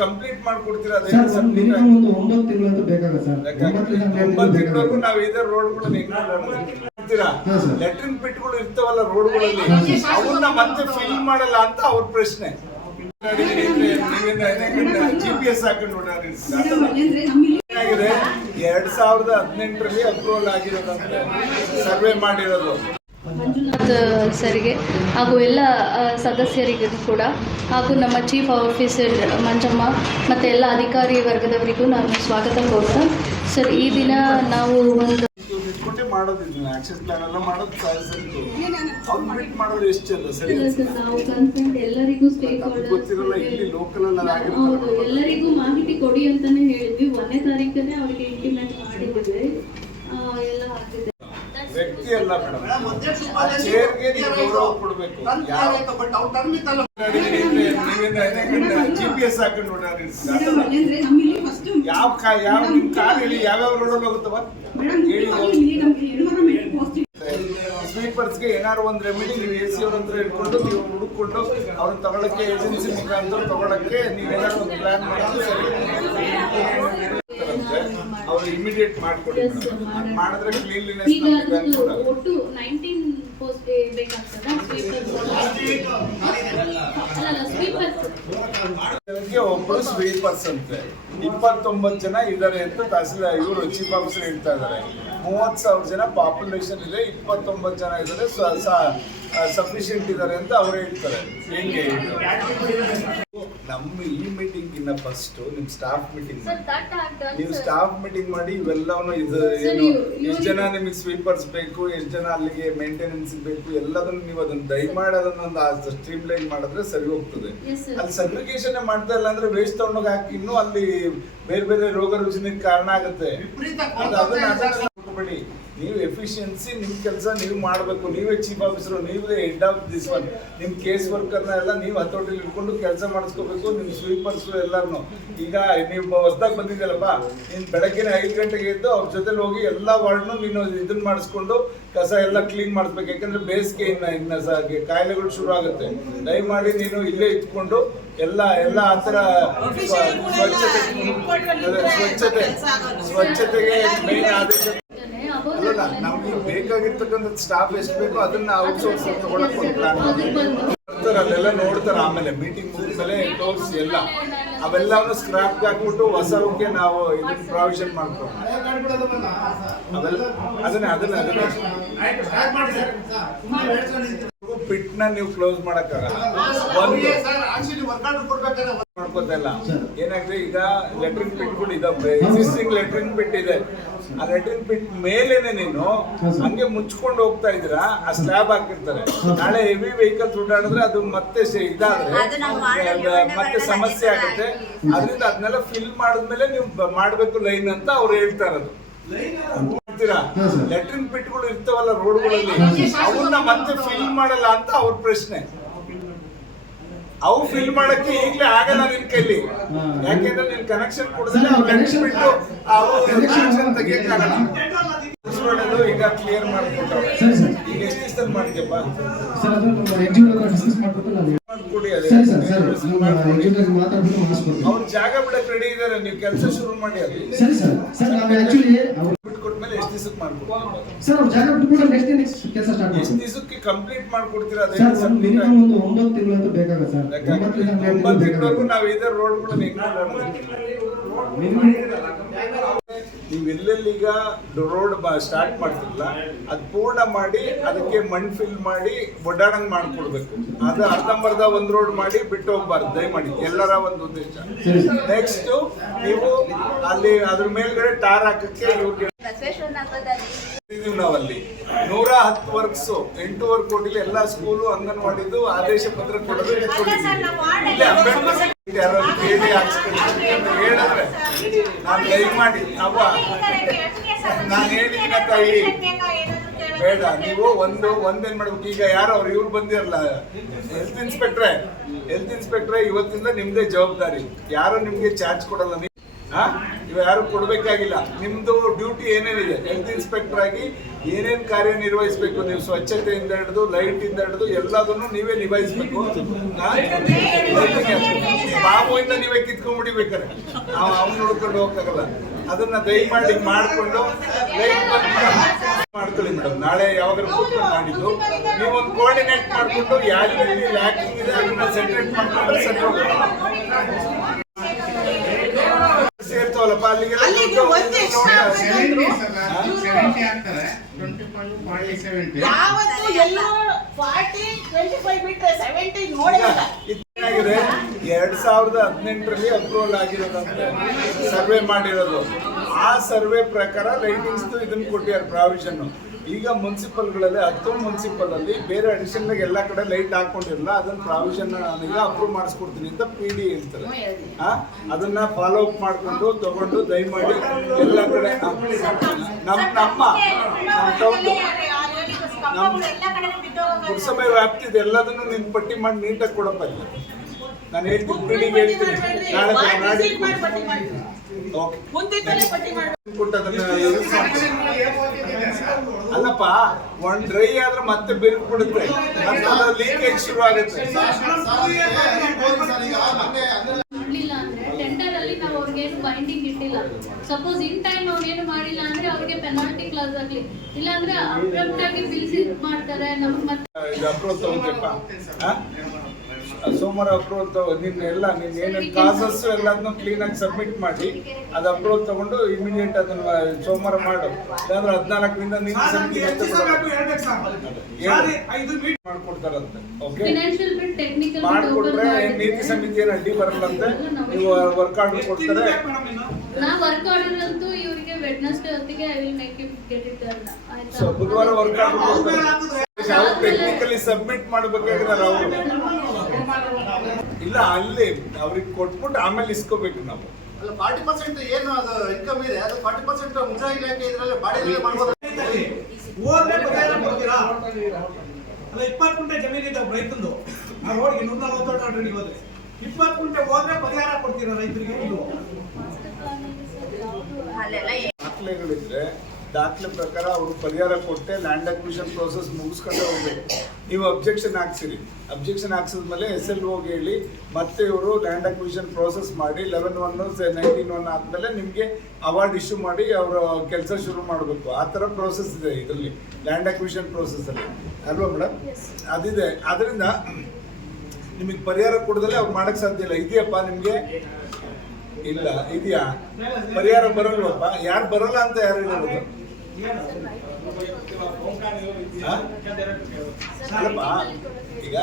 Complete ಮಾಡ್ಕೊಡ್ತೀರಾ? Sir ಒಂದು minimum ಒಂದು ಒಂಬತ್ತು ಅಂತ ಬೇಕಾಗುತ್ತೆ ಸರ್. ಒಂಬತ್ತರಿಂದ ಹನ್ನೆರಡು ತಿಂಗಳು ಬೇಕಾಗುತ್ತೆ. ನಾವು ಇದೇ ರೋಡ್ಗಳನ್ನ. ಲೆಟ್ರಿನ್ ಬಿಟ್ಗಳು ಇರ್ತಾವಲ್ಲ ರೋಡ್ಗಳಲ್ಲಿ ಅವನ್ನ ಮತ್ತೆ ಫಿಲ್ ಮಾಡಲ್ಲ ಅಂತ ಅವ್ರ ಪ್ರಶ್ನೆ. ಜಿ ಪಿ ಎಸ್ ಹಾಕೊಂಡು ಓಡಾಡಿರ್ತೀರಾ ಏನಾಗಿದೆ? ಎರಡ್ ಸಾವಿರದ ಹದಿನೆಂಟರಲ್ಲಿ ಅಪ್ರೂವಲ್ ಆಗಿರೋದು ಸರ್ವೆ ಮಾಡಿರೋದು. ಮಂಜುನಾಥ್ ಸರಿಗೆ ಹಾಗೂ ಎಲ್ಲ ಸದಸ್ಯರಿಗೂ ಕೂಡ. ಹಾಗೂ ನಮ್ಮ ಚೀಫ್ ಆಫೀಸರ್ ಮಂಜಮ್ಮ ಮತ್ತು ಎಲ್ಲ ಅಧಿಕಾರಿ ವರ್ಗದವರಿಗೂ ನಾನು ಸ್ವಾಗತ ಕೋರ್ತಾ ಸರ್ ಈ ದಿನ ನಾವು ಒಂದು ಎಲ್ಲರಿಗೂ ಹೌದು ಎಲ್ಲರಿಗೂ ಮಾಹಿತಿ ಕೊಡಿ ಅಂತಾನೆ ಹೇಳಿದ್ವಿ. ಒಂದನೇ ತಾರೀಕನೇ ಅವ್ರಿಗೆ ಇಂಟಿಮೇಟ್ ಮಾಡಿದ್ದೀವಿ. ಎಲ್ಲ ಆಗಿದೆ. ಅಲ್ಲ ಮೇಡಮ್. ಚೇರ್ಗೆ ನೀವು ಗೌರವ ಕೊಡ್ಬೇಕು. ಜಿ ಪಿ ಎಸ್ ಹಾಕೊಂಡು ಓಡಾಡಿರ್ತೀರಾ ಯಾವ ಕಾ ಯಾವ ನಿಮ್ಮ ಕಾರ್ ಹೇಳಿ ಯಾವ್ಯಾವ ರೋಡಲ್ಲಿ ಹೋಗುತ್ತವ ಸ್ಲೀಪರ್ಸ್ಗೆ ಏನಾದ್ರು ಒಂದು ರೆಮಿಡಿ ನೀವು ಎ ಸಿ ಅವ್ರ ಹತ್ರ ಇಟ್ಕೊಂಡು ನೀವು ಹುಡುಕೊಂಡು ಅವ್ರನ್ನ ತಗೊಳಕ್ಕೆ ಏಜೆನ್ಸಿ ಮುಖಾಂತರ ತಗೊಳಕ್ಕೆ ನೀವೇನಾದ್ರು ಒಂದು ಪ್ಲಾನ್ ಮಾಡಿದ್ರೆ ಸರಿ ಅವ್ರು ಇಮಿಡಿಯೇಟ್ ಮಾಡ್ಕೊಡಿ Yes, sir, madam. ಮಾಡೋಣ. ಮಾಡಿದ್ರೆ ಕ್ಲೀನ್ಲಿನೆಸ್ ಈಗ ನಮ್ಗೆ ಅದ್ರದ್ದು ಅನುಕೂಲ ಆಗುತ್ತೆ. ಒಟ್ಟು ನೈನ್ಟೀನ್ ಪೋಸ್ಟ್ ಬೇಕಾಗ್ತದ? ಅಲ್ಲ ಸ್ವೀಪರ್ಸ್ ಜನಕ್ಕೆ ಒಬ್ಬರು ಸ್ವೀಪರ್ಸ್ ಅಂತೆ. ಇಪ್ಪತ್ತೊಂಬತ್ತು ಜನ ಇದ್ದಾರೆ ಅಂತ ತಹಸೀಲ್ದಾರ್ ಇವರು ಚೀಫ್ ಆಫೀಸರ್ ಹೇಳ್ತಾ ಇದ್ದಾರೆ ಮೂವತ್ತು ಸಾವಿರ ಜನ ಪಾಪ್ಯುಲೇಷನ್ ಇದೆ ಇಪ್ಪತ್ತೊಂಬತ್ತು ಜನ ಇದ್ದಾರೆ ಸಫಿಷಿಯಂಟ್ ಇದ್ದಾರೆ ಅಂತ ಅವ್ರು ಹೇಳ್ತಾರೆ. ಹೆಂಗೆ? ಇನ್ನ ಫಸ್ಟ್ ನಿಮ್ ಸ್ಟಾಫ್ ಮೀಟಿಂಗ್ ನೀವು ಸ್ಟಾಫ್ ಮೀಟಿಂಗ್ ಮಾಡಿ ಇವೆಲ್ಲವನ್ನು ಇದು Sir, ಏನು you- you- ಎಷ್ಟು ಜನ ನಿಮಗೆ ಸ್ವೀಪರ್ಸ್ ಬೇಕು ಎಷ್ಟು ಜನ ಅಲ್ಲಿಗೆ ಮೇಂಟೆನೆನ್ಸ್ ಬೇಕು ಎಲ್ಲದನ್ನು ನೀವು ಅದನ್ನ ದಯಮಾಡಿ ಅದನ್ನ ಒಂದು ಸ್ಟ್ರೀಮ್ ಲೈನ್ ಮಾಡಿದ್ರೆ ಸರಿ ಹೋಗ್ತದೆ. Yes, sir. ಅಲ್ಲಿ ಸಗ್ರಿಗೇಷನ್ ಮಾಡ್ತಾ ಇಲ್ಲ ಅಂದ್ರೆ ವೇಸ್ಟ್ ತಗೊಂಡೋಗಿ ಹಾಕಿ ಇನ್ನೂ ಅಲ್ಲಿ ಬೇರೆ ಬೇರೆ ರೋಗ ರುಜಿನಕ್ಕೆ ಕಾರಣ ಆಗುತ್ತೆ. ಅದು ಅದನ್ನ ಮಾಡ್ಕೊಬೇಡಿ. ನೀವು ಎಫಿಷಿಯನ್ಸಿ ನಿಮ್ಮ ಕೆಲಸ ನೀವು ಮಾಡಬೇಕು ನೀವೇ ಚೀಫ್ ಆಫೀಸರ್ ನೀವೇ ಹೆಡ್ ಆಫ್ ದಿಸ್ ಒನ್ ನಿಮ್ಮ ಕೇಸ್ ವರ್ಕರ್ನ ಎಲ್ಲ ನೀವು ಹತೋಟಿಲಿ ಇಟ್ಕೊಂಡು ಕೆಲಸ ಮಾಡಿಸ್ಕೋಬೇಕು ನಿಮ್ಮ ಸ್ವೀಪರ್ಸು ಎಲ್ಲರನ್ನೂ ಈಗ ನೀವು ಹೊಸ್ದಾಗಿ ಬಂದಿದ್ದಲ್ಲಪ್ಪ ನೀನು ಬೆಳಗ್ಗೆನೆ ಐದು ಗಂಟೆಗೆ ಎದ್ದು ಅವ್ರ ಜೊತೆಲಿ ಹೋಗಿ ಎಲ್ಲ ವಾರ್ಡ್ನು ನೀನು ಇದನ್ನ ಮಾಡಿಸ್ಕೊಂಡು ಕಸ ಎಲ್ಲ ಕ್ಲೀನ್ ಮಾಡಿಸ್ಬೇಕು. ಯಾಕಂದ್ರೆ ಬೇಸಿಗೆ ಇನ್ನ ಇನ್ನ ಸಾಗೆ ಕಾಯಿಲೆಗಳು ಶುರು ಆಗುತ್ತೆ. ದಯಮಾಡಿ ನೀನು ಇಲ್ಲೇ ಇಟ್ಕೊಂಡು ಎಲ್ಲ ಎಲ್ಲ ಆ ಥರ ಸ್ವ- ಸ್ವಚ್ಛತೆ ಸ್ವಚ್ಛತೆ ಸ್ವಚ್ಛತೆಗೆ ಮೇನ್ ಆದೇಶ ಬೇಕಾಗಿರ್ತಕ್ಕಂಥ ಸ್ಟಾಫ್ ಎಷ್ಟು ಬೇಕೋ ಅದನ್ನ ಔಟ್ಸೋರ್ಸ್ ತಗೊಳಕ್ ಒಂದು ಪ್ಲಾನ್ ಬರ್ತಾರೆ ಅಲ್ಲೆಲ್ಲ ನೋಡ್ತಾರೆ ಆಮೇಲೆ ಮೀಟಿಂಗ್ ಮುಗಿದ್ಮೇಲೆ ಟೋರ್ಸ್ ಎಲ್ಲ. ಅವೆಲ್ಲವನ್ನು ಸ್ಕ್ರಾಪ್ ಹಾಕ್ಬಿಟ್ಟು ಹೊಸವಕ್ಕೆ ನಾವು ಇದನ್ನ ಪ್ರಾವಿಷನ್ ಮಾಡ್ಕೊಂಡು. ಅವೆಲ್ಲ ಅದನ್ನೇ ಅದನ್ನ ಅದನ್ನೇ. ಪಿಟ್ನ ನೀವು ಕ್ಲೋಸ್ ಮಾಡಕ್ಕಾಗಲ್ಲ. ಮಾಡ್ಕೋತಾ ಇಲ್ಲ. ಏನಾಗಿದೆ? ಈಗ ಲೆಟ್ರಿನ್ ಪಿಟ್ಗಳು ಇದಾವೆ ಎಕ್ಸಿಸ್ಟಿಂಗ್ ಲೆಟ್ರಿನ್ ಪಿಟ್ ಇದೆ. ಆ ಲೆಟ್ರಿನ್ ಪಿಟ್ ಮೇಲೇನೆ ನೀನು ಹಂಗೆ ಮುಚ್ಕೊಂಡು ಹೋಗ್ತಾ ಇದ್ರ ಆ ಸ್ಲ್ಯಾಬ್ ಹಾಕಿರ್ತಾರೆ. ನಾಳೆ ಹೆವಿ ವೆಹಿಕಲ್ಸ್ ಓಡಾಡಿದ್ರೆ ಅದು ಮತ್ತೆ ಸ- ಇದಾದ್ರೆ ಮತ್ತೆ ಸಮಸ್ಯೆ ಆಗುತ್ತೆ. ಅದರಿಂದ ಅದನ್ನೆಲ್ಲ ಫಿಲ್ ಮಾಡಿದ್ಮೇಲೆ ನೀವು ಮಾಡ್ಬೇಕು ಲೈನ್ ಅಂತ ಅವ್ರು ಹೇಳ್ತಾ ಇರೋದು. ಲೆಟ್ರಿನ್ ಪಿಟ್ಗಳು ಇರ್ತಾವಲ್ಲ ರೋಡ್ಗಳಲ್ಲಿ ಅವನ್ನ ಮತ್ತೆ ಫಿಲ್ ಮಾಡಲ್ಲ ಅಂತ ಅವ್ರ ಪ್ರಶ್ನೆ. ಅವು ಫಿಲ್ ಮಾಡಕ್ಕೆ ಈಗಲೇ ಆಗಲ್ಲ ನಿನ್ ಕೈಲಿ. ಯಾಕೆಂದ್ರೆ ನಿನ್ ಕನೆಕ್ಷನ್ ಕೊಡಿದ್ರೆ ಅವ್ರು connection- ಬಿಟ್ಟು ಅವು ಕನೆಕ್ಷನ್ ತೆಗಿಯಕ್ಕಾಗಲ್ಲ. ಈಗ ಕ್ಲಿಯರ್. ಈಗ ಎಷ್ಟು ದಿವಸದಲ್ಲಿ ಮಾಡಿದ್ಯಪ್ಪ ಸರ್ ಅದು ಡಿಸ್ಕಸ್ ಮಾಡ್ಬಿಟ್ಟು ಅವ್ರು ಜಾಗ ಬಿಡಕ್ ರೆಡಿ ಇದಾರೆ ನೀವು ಕೆಲಸ ಶುರು ಮಾಡಿ ಸರಿ ಸರ್. ಸರ್ ನಾವು ಆಕ್ಚುಲಿ ದಿವಸಕ್ಕೆ ಮಾಡ್ಕೊಡ್ತೀವಿ ಸರ್ ಅವ್ರು ಜಾಗ ಬಿಟ್ಬಿಟ್ಟು ನೆಕ್ಸ್ಟ್ ನೆಕ್ಸ್ಟ್ ಕೆಲಸ ಸ್ಟಾರ್ಟ್ ಎಷ್ಟು ಮಾಡ್ತೀನಿ ದಿವಸಕ್ಕೆ ಕಂಪ್ಲೀಟ್ ಮಾಡ್ಕೊಡ್ತೀರಾ ಅದೇ ಸರ್ ಒಂದು ಮಿನಿಮಮ್ ಒಂದು ಒಂಬತ್ತು ತಿಂಗಳಂತೂ ಬೇಕಾಗುತ್ತೆ ಸರ್ ಒಂಬತ್ತರಿಂದ ಒಂಬತ್ತು ತಿಂಗಳು ತಿಂಗಳವರೆಗೂ ನಾವು ಇದೇ ರೋಡ್ಗಳನ್ನ ಕೂಡ ನೀವು ರೋಡ್ ಸ್ಟಾರ್ಟ್ ಮಾಡ್ತಿರಲ್ಲ ಅದು ಪೂರ್ಣ ಮಾಡಿ ಅದಕ್ಕೆ ಮಣ್ಣು ಫಿಲ್ ಮಾಡಿ ಒಡ್ಡಾಡಂಗ್ ಮಾಡ್ಕೊಡ್ಬೇಕು. ಅದು ಅರ್ಧಂಬರ್ಧ ಒಂದ್ ರೋಡ್ ಮಾಡಿ ಬಿಟ್ಟು ಹೋಗ್ಬಾರ್ದು ದಯಮಾಡಿ. ಎಲ್ಲರ ಒಂದು ಉದ್ದೇಶ. ನೆಕ್ಸ್ಟ್ ನೀವು ಅಲ್ಲಿ ಅದ್ರ ಮೇಲ್ಗಡೆ ಟಾರ್ ಹಾಕಕ್ಕೆ ಇವ್ರಿಗೆ ಇದೀವಿ ನಾವಲ್ಲಿ. ನೂರ ಹತ್ತು ವರ್ಕ್ಸ್ ಎಂಟೂವರೆ ಕೋಟಿಲಿ ಎಲ್ಲಾ ಸ್ಕೂಲು ಅಂಗನವಾಡಿದ್ದು ಆದೇಶ ಪತ್ರ ಕೊಡೋದು. ಇಲ್ಲೇ ಅಂಬೇಡ್ಕರ್ ಯಾರಾದ್ರು ಹೇಳಿದ್ರೆ ನಾನು ದಯಮಾಡಿ ನಾನು ಹೇಳಿದ ತಾಯಿ. ಬೇಡ ನೀವು ಒಂದು ಒಂದೇನ್ ಮಾಡ್ಬೇಕು? ಈಗ ಯಾರು ಅವ್ರು ಇವ್ರು ಬಂದಿರಲ್ಲ ಹೆಲ್ತ್ ಇನ್ಸ್ಪೆಕ್ಟ್ರೆ ಹೆಲ್ತ್ ಇನ್ಸ್ಪೆಕ್ಟ್ರೆ ಇವತ್ತಿಂದ ನಿಮ್ದೇ ಜವಾಬ್ದಾರಿ. ಯಾರು ನಿಮ್ಗೆ ಚಾರ್ಜ್ ಕೊಡಲ್ಲ ನೀವು? ಹಾ ಯಾರು ಕೊಡ್ಬೇಕಾಗಿಲ್ಲ. ನಿಮ್ದು ಡ್ಯೂಟಿ ಏನೇನಿದೆ? ಹೆಲ್ತ್ ಇನ್ಸ್ಪೆಕ್ಟರ್ ಆಗಿ ಏನೇನ್ ಕಾರ್ಯ ನಿರ್ವಹಿಸಬೇಕು? ನೀವು ಸ್ವಚ್ಛತೆಯಿಂದ ಹಿಡಿದು ಲೈಟ್ ಇಂದ ಹಿಡಿದು ಎಲ್ಲದನ್ನು ನೀವೇ ನಿಭಾಯಿಸಬೇಕು. ಬಾಬುವಿಂದ ನೀವೇ ಕಿತ್ಕೊಂಡ್ಬಿಡಿಬೇಕಾರೆ ನಾವು ಅವ ಅವ್ನು ನೋಡ್ಕೊಂಡು ಹೋಗಕ್ಕಾಗಲ್ಲ. ಅದನ್ನ ದಯಮಾಡಿ ಮಾಡಿಕೊಂಡು, ಲೈಟ್ ಮಾಡ್ಕೊಳ್ಳಿ ಮೇಡಮ್ ನಾಳೆ ಯಾವಾಗ ಕೂತ್ಕೊಂಡು ನೀವು ಒಂದು ಕೋಆರ್ಡಿನೇಟ್ ಮಾಡಿಕೊಂಡು ಯಾರಲ್ಲಿ ಲ್ಯಾಕಿಂಗ್ ಇದೆ ಅದನ್ನ ಸೆಟ್ರೇಟ್ ಮಾಡ್ಕೊಂಡು ಸೇರ್ತಾವಲ್ಲಪ್ಪ ಅಲ್ಲಿಗೆ ಅಲ್ಲಿಗೆ ಒಂದು extra ಸೆವೆಂಟಿ ಹಾ? ಸೆವೆಂಟಿ ಆಗ್ತಾರೆ ಟ್ವೆಂಟಿ ಫೈವ್ ಫಾರ್ಟಿ ಸೆವೆಂಟಿ ಯಾವತ್ತು ಎಲ್ಲೋ ಫಾರ್ಟಿ ಟ್ವೆಂಟಿ ಫೈವ್ ಬಿಟ್ಟರೆ ಸೆವೆಂಟಿ ನೋಡಿಲ್ಲ. ಇದಾಗಿದೆ. ಎರಡ್ ಸಾವಿರದ ಹದಿನೆಂಟರಲ್ಲಿ ಅಪ್ರೂವಲ್ ಆಗಿರೋದಂತೆ. ಸರ್ವೆ ಮಾಡಿರೋದು. ಆ ಸರ್ವೆ ಪ್ರಕಾರ ಲೈಟಿಂಗ್ಸ್ ಇದನ್ನು ಕೊಟ್ಟಿದ್ದಾರೆ ಪ್ರಾವಿಷನ್ ಈಗ ಮುನ್ಸಿಪಲ್ಗಳಲ್ಲಿ ಹತ್ತು ಮುನ್ಸಿಪಲ್ ಅಲ್ಲಿ ಬೇರೆ ಅಡಿಷನ್ನಾಗ ಎಲ್ಲ ಕಡೆ ಲೈಟ್ ಹಾಕೊಂಡಿರಲ್ಲ ಅದನ್ನ ಪ್ರಾವಿಷನ್ ನಾನೀಗ ಅಪ್ರೂವ್ ಮಾಡಿಸ್ಕೊಡ್ತೀನಿ ಅಂತ ಪಿ ಡಿ ಇರ್ತಾರೆ ಅದನ್ನ ಫಾಲೋ ಅಪ್ ಮಾಡ್ಕೊಂಡು ತಗೊಂಡು ದಯಮಾಡಿ ಎಲ್ಲ ಕಡೆ ನಮ್ ನಮ್ಮ ನಮ್ಮ ನಮ್ಮ ಪುರಸಭೆ ವ್ಯಾಪ್ತಿದೆ ಎಲ್ಲದನ್ನು ನಿನ್ ಪಟ್ಟಿ ಮಾಡಿ ನೀಟಾಗಿ ಕೊಡಪ್ಪ ನಾನು ಹೇಳ್ತೀನಿ ಹೇಳ್ತೀನಿ. ನಾಳೆ. ಅಲ್ಲಪ್ಪ ಒಂದ್ ಡ್ರೈ ಆದ್ರೆ ಮತ್ತೆ ಬಿರುಕು ಬಿಡುತ್ತೆ ಲೀಕೇಜ್ ಶುರು ಆಗುತ್ತೆ. ಮಾಡಲಿಲ್ಲ ಅಂದ್ರೆ ಟೆಂಡರ್ ಅಲ್ಲಿ ನಾವು ಅವ್ರಿಗೇನು ಬೈಂಡಿಂಗ್ ಇಟ್ಟಿಲ್ಲ. ಸಪೋಸ್ ಇನ್ ಟೈಮ್ ಅವ್ರೇನು ಮಾಡಿಲ್ಲ ಅಂದ್ರೆ ಅವ್ರಿಗೆ ಪೆನಾಲ್ಟಿ ಕ್ಲಾಸ್ ಆಗ್ಲಿ ಇಲ್ಲಾಂದ್ರೆ ಅಬ್ರಪ್ಟ್ ಆಗಿ ಬಿಲ್ಸ್ ಇದು ಮಾಡ್ತಾರೆ ನಮ್ಗೆ ಮತ್ತೆ ಸೋಮವಾರ ಅಪ್ರೂವಲ್ ತಗೋ ನಿನ್ನ ಎಲ್ಲ ನಿನ್ನ ಏನೇನು ಕಾಸಸ್ ಎಲ್ಲದನ್ನು ಕ್ಲೀನಾಗಿ ಸಬ್ಮಿಟ್ ಮಾಡಿ ಅದು ಅಪ್ರೂವಲ್ ತಗೊಂಡು ಇಮಿಡಿಯೇಟ್ ಅದನ್ನ ಸೋಮವಾರ ಮಾಡು. ಇಲ್ಲಾಂದ್ರೆ ಹದಿನಾಲ್ಕರಿಂದ ನಿನ್ನ ಸಮಿತಿ ಮಾಡ್ಕೊಡ್ತಾರಂತೆ ಓಕೆ ಮಾಡ್ಕೊಟ್ರೆ ಮಾಡಿ ನೀತಿ ಸಮಿತಿ ಏನು ಅಡ್ಡಿ ಬರಲ್ಲಂತೆ? ನೀವು ವರ್ಕ್ ಆರ್ಡರ್ ಕೊಡ್ತಾರೆ. ನಾ ವರ್ಕ್ ಆರ್ಡರ್ ಅಂತೂ ಇವರಿಗೆ ವೆಡ್ನೆಸ್ಡೇ ಹೊತ್ತಿಗೆ I will make it get it done so ಬುಧವಾರ ವರ್ಕ್ ಆರ್ಡರ್ ಕೊಡ್ತಾರೆ. ಟೆಕ್ನಿಕಲಿ ಸಬ್ಮಿಟ್ ಮಾಡ್ಬೇಕಾಗಿದ್ದಾರೆ ಅವರು. ಇಲ್ಲ ಅಲ್ಲಿ ಅವ್ರಿಗೆ ಕೊಟ್ಬಿಟ್ಟು ಆಮೇಲೆ ಇಸ್ಕೋಬೇಕು ನಾವು. ಅಲ್ಲ ಫಾರ್ಟಿ ಪರ್ಸೆಂಟ್ ಏನು ಅದು ಇನ್ಕಮ್ ಇದೆ? ಅದು ಫಾರ್ಟಿ ಪರ್ಸೆಂಟ್ ಮುದ್ರಾ ಇಲಾಖೆ ಇದ್ರಲ್ಲಿ ಬಾಡಿಗೆ ಮಾಡ್ಬೋದು. ಹೋದ್ರೆ ಪರಿಹಾರ ಕೊಡ್ತೀರಾ ಅಲ್ಲ ಇಪ್ಪತ್ತು ಕುಂಟೆ ಜಮೀನಿದೆ ಒಬ್ಬ ರೈತಂದು. ಆ ರೋಡ್ಗೆ ನೂರ ನಲವತ್ತು ಆಲ್ರೆಡಿ ಹೋದ್ರೆ. ಇಪ್ಪತ್ತು ಕುಂಟೆ ಹೋದ್ರೆ ಪರಿಹಾರ ಕೊಡ್ತೀರಾ ರೈತರಿಗೆ? ಇದು ದಾಖಲೆಗಳಿದ್ರೆ ದಾಖಲೆ ಪ್ರಕಾರ ಅವರು ಪರಿಹಾರ ಕೊಟ್ಟೆ ಲ್ಯಾಂಡ್ ಅಕ್ವಿಷನ್ ಪ್ರೋಸೆಸ್ ಮುಗಿಸ್ಕೊಂಡು ಹೋಗ್ಬೇಕು. ನೀವು ಅಬ್ಜೆಕ್ಷನ್ ಹಾಕ್ಸಿರಿ. ಅಬ್ಜೆಕ್ಷನ್ ಹಾಕ್ಸಿದ್ಮೇಲೆ ಎಸ್ ಎಲ್ ಹೋಗಿ ಹೇಳಿ ಮತ್ತೆ ಇವರು ಲ್ಯಾಂಡ್ ಅಕ್ವಿಷನ್ ಪ್ರೋಸೆಸ್ ಮಾಡಿ ಲೆವೆನ್ ಒನ್ ನೈನ್ಟೀನ್ ಒನ್ ಆದಮೇಲೆ ನಿಮಗೆ ಅವಾರ್ಡ್ ಇಶ್ಯೂ ಮಾಡಿ ಅವರ ಕೆಲಸ ಶುರು ಮಾಡಬೇಕು. ಆ ಥರ ಪ್ರೋಸೆಸ್ ಇದೆ ಇದರಲ್ಲಿ ಲ್ಯಾಂಡ್ ಅಕ್ವಿಷನ್ ಪ್ರೋಸೆಸ್ಸಲ್ಲಿ ಅಲ್ವಾ ಮೇಡಮ್ ಅದಿದೆ. ಅದರಿಂದ ನಿಮಗೆ ಪರಿಹಾರ ಕೊಡದಲ್ಲೇ ಅವ್ರು ಮಾಡೋಕ್ಕೆ ಸಾಧ್ಯ ಇಲ್ಲ. ಇದೆಯಪ್ಪ ನಿಮಗೆ? ಇಲ್ಲ. ಇದೆಯಾ? ಪರಿಹಾರ ಬರಲ್ವಪ್ಪ? ಯಾರು ಬರಲ್ಲ ಅಂತ ಯಾರು ಹೇಳೋದು? ಈಗ